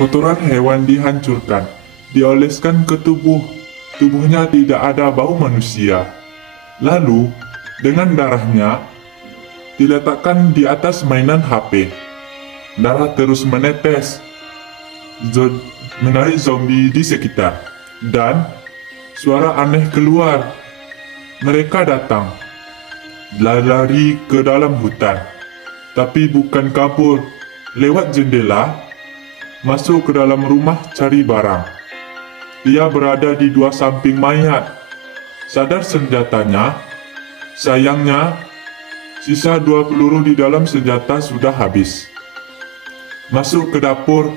Kotoran hewan dihancurkan, dioleskan ke tubuhnya tidak ada bau manusia. Lalu, dengan darahnya, diletakkan di atas mainan HP. Darah terus menetes, menarik zombie di sekitar, dan suara aneh keluar. Mereka datang, lari ke dalam hutan, tapi bukan kabur lewat jendela, masuk ke dalam rumah cari barang. Ia berada di dua samping mayat, sadar senjatanya. Sayangnya, sisa 2 peluru di dalam senjata sudah habis. Masuk ke dapur,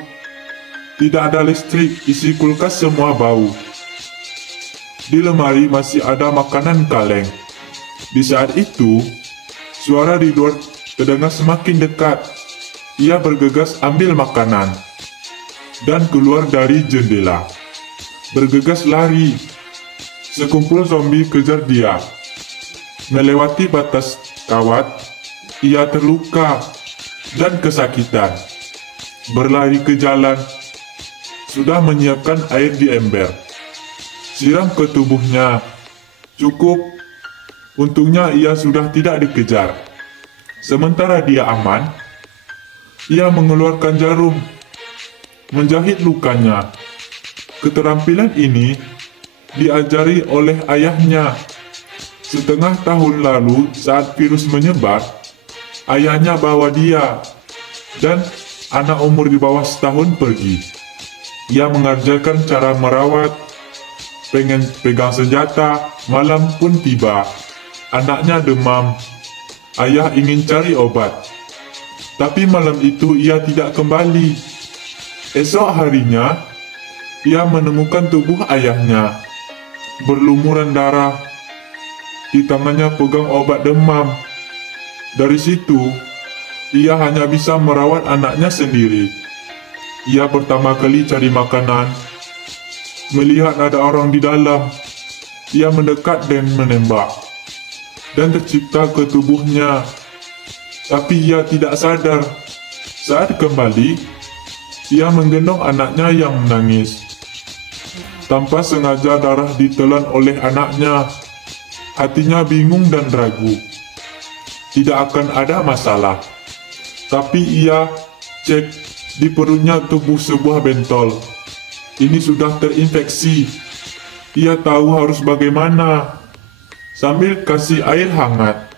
tidak ada listrik, isi kulkas semua bau. Di lemari masih ada makanan kaleng. Di saat itu, suara di luar terdengar semakin dekat. Ia bergegas ambil makanan dan keluar dari jendela. Bergegas lari. Sekumpul zombie kejar dia. Melewati batas kawat, ia terluka dan kesakitan. Berlari ke jalan, sudah menyiapkan air di ember. Siram ke tubuhnya. Cukup. Untungnya ia sudah tidak dikejar. Sementara dia aman, ia mengeluarkan jarum, menjahit lukanya. Keterampilan ini diajari oleh ayahnya. Setengah tahun lalu saat virus menyebar, ayahnya bawa dia dan anak umur di bawah setahun pergi. Ia mengajarkan cara merawat, pengen pegang senjata. Malam pun tiba, anaknya demam. Ayah ingin cari obat, tapi malam itu ia tidak kembali. Esok harinya, ia menemukan tubuh ayahnya berlumuran darah. Di tangannya pegang obat demam. Dari situ, ia hanya bisa merawat anaknya sendiri. Ia pertama kali cari makanan. Melihat ada orang di dalam, ia mendekat dan menembak. Dan tercipta ke tubuhnya. Tapi ia tidak sadar. Saat kembali, ia menggendong anaknya yang menangis. Tanpa sengaja darah ditelan oleh anaknya. Hatinya bingung dan ragu. Tidak akan ada masalah. Tapi ia cek di perutnya tubuh sebuah bentol. Ini sudah terinfeksi. Ia tahu harus bagaimana. Sambil kasih air hangat,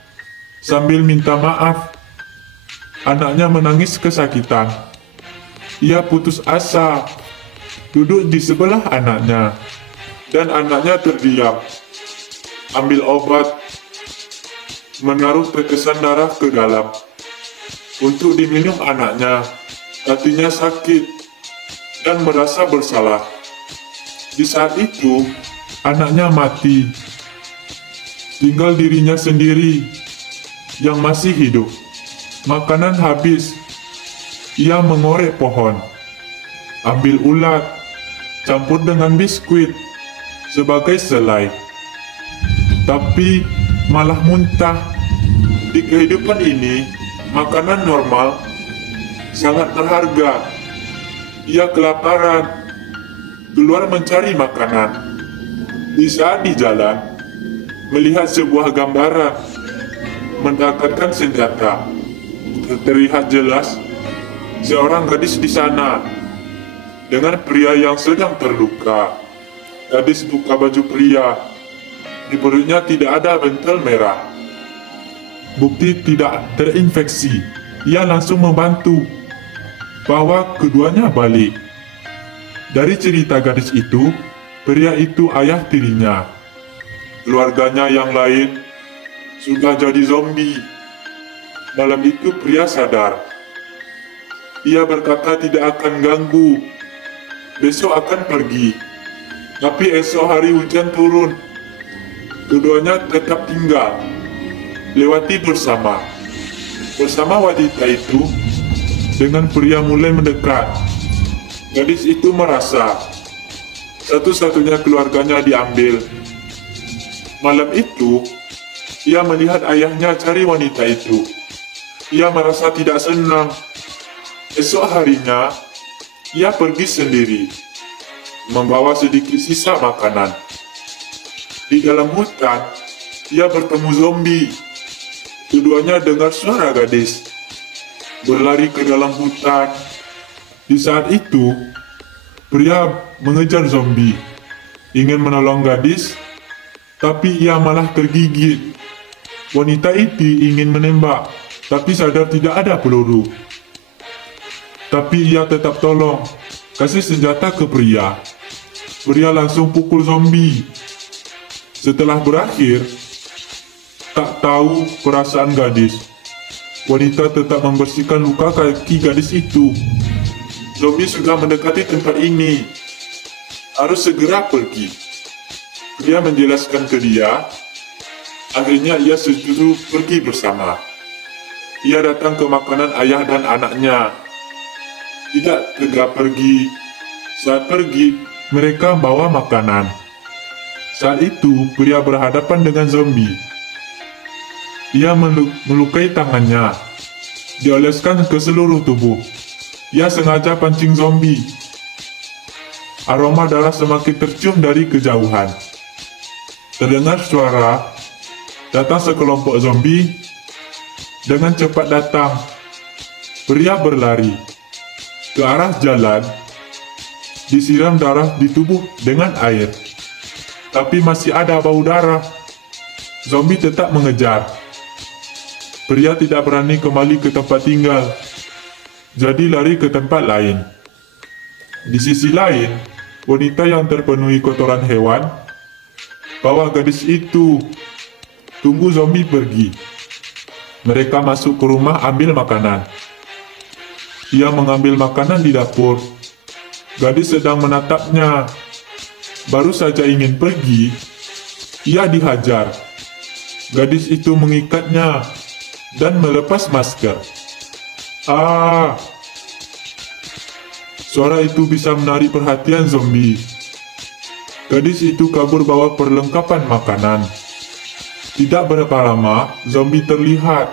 sambil minta maaf. Anaknya menangis kesakitan. Ia putus asa. Duduk di sebelah anaknya. Dan anaknya terdiam. Ambil obat. Menaruh tetesan darah ke dalam. Untuk diminum anaknya. Hatinya sakit dan merasa bersalah. Di saat itu, anaknya mati. Tinggal dirinya sendiri yang masih hidup. Makanan habis. Ia mengorek pohon. Ambil ulat, campur dengan biskuit sebagai selai. Tapi malah muntah. Di kehidupan ini, makanan normal sangat berharga. Ia kelaparan, keluar mencari makanan. Di saat di jalan, melihat sebuah gambaran, mendekatkan senjata. Terlihat jelas seorang gadis di sana dengan pria yang sedang terluka. Gadis buka baju pria. Di perutnya tidak ada bentel merah. Bukti tidak terinfeksi. Ia langsung membantu bawa keduanya balik. Dari cerita gadis itu, pria itu ayah tirinya. Keluarganya yang lain sudah jadi zombie. Malam itu pria sadar. Ia berkata tidak akan ganggu. Besok akan pergi. Tapi esok hari hujan turun. Keduanya tetap tinggal. Lewati bersama. Bersama wanita itu, dengan pria mulai mendekat. Gadis itu merasa satu-satunya keluarganya diambil. Malam itu, ia melihat ayahnya cari wanita itu. Ia merasa tidak senang. Esok harinya, Ia pergi sendiri, membawa sedikit sisa makanan. Di dalam hutan, ia bertemu zombie. Keduanya dengar suara gadis, berlari ke dalam hutan. Di saat itu, pria mengejar zombie, ingin menolong gadis, tapi ia malah tergigit. Wanita itu ingin menembak, tapi sadar tidak ada peluru. Tapi ia tetap tolong, kasih senjata ke pria. Pria langsung pukul zombie. Setelah berakhir, tak tahu perasaan gadis. Wanita tetap membersihkan luka kaki gadis itu. Zombie sudah mendekati tempat ini. Harus segera pergi. Pria menjelaskan ke dia. Akhirnya ia setuju pergi bersama. Ia datang ke makanan ayah dan anaknya. Tidak tega pergi. Saat pergi, mereka bawa makanan. Saat itu, pria berhadapan dengan zombie. Ia melukai tangannya. Dioleskan ke seluruh tubuh. Ia sengaja pancing zombie. Aroma darah semakin tercium dari kejauhan. Terdengar suara. Datang sekelompok zombie. Dengan cepat datang. Pria berlari ke arah jalan. Disiram darah di tubuh dengan air. Tapi masih ada bau darah. Zombie tetap mengejar. Pria tidak berani kembali ke tempat tinggal. Jadi lari ke tempat lain. Di sisi lain, wanita yang terpenuhi kotoran hewan bawa gadis itu. Tunggu zombie pergi. Mereka masuk ke rumah ambil makanan. Ia mengambil makanan di dapur. Gadis sedang menatapnya. Baru saja ingin pergi, ia dihajar. Gadis itu mengikatnya dan melepas masker. Suara itu bisa menarik perhatian zombie. Gadis itu kabur bawa perlengkapan makanan. Tidak berapa lama, zombie terlihat.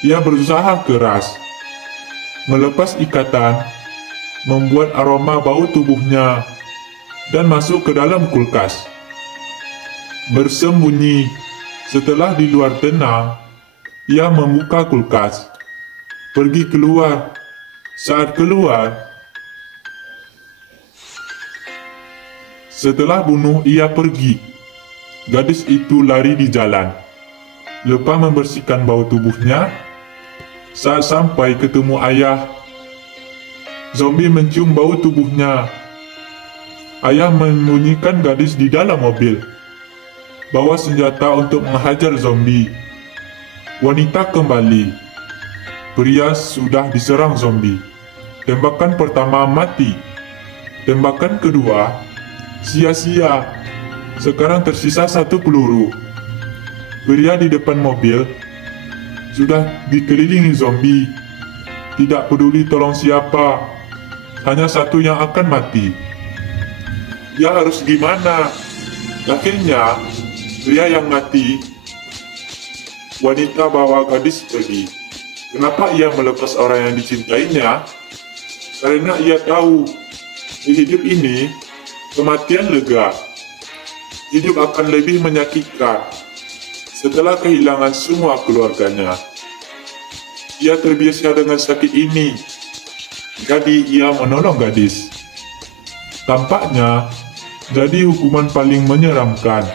Ia berusaha keras melepas ikatan, membuat aroma bau tubuhnya, dan masuk ke dalam kulkas. Bersembunyi. Setelah di luar tenang, ia membuka kulkas. Pergi keluar. Saat keluar, setelah bunuh ia pergi. Gadis itu lari di jalan. Lupa membersihkan bau tubuhnya. Saat sampai ketemu ayah, zombie mencium bau tubuhnya. Ayah menyembunyikan gadis di dalam mobil. Bawa senjata untuk menghajar zombie. Wanita kembali. Pria sudah diserang zombie. Tembakan pertama mati. Tembakan kedua sia-sia. Sekarang tersisa 1 peluru. Pria di depan mobil sudah dikelilingi zombie. Tidak peduli tolong siapa. Hanya satu yang akan mati. Dia harus gimana? Akhirnya, pria yang mati, wanita bawa gadis pergi. Kenapa ia melepas orang yang dicintainya? Karena ia tahu, di hidup ini, kematian lega. Hidup akan lebih menyakitkan setelah kehilangan semua keluarganya. Ia terbiasa dengan sakit ini, jadi ia menolong gadis. Tampaknya, jadi hukuman paling menyeramkan.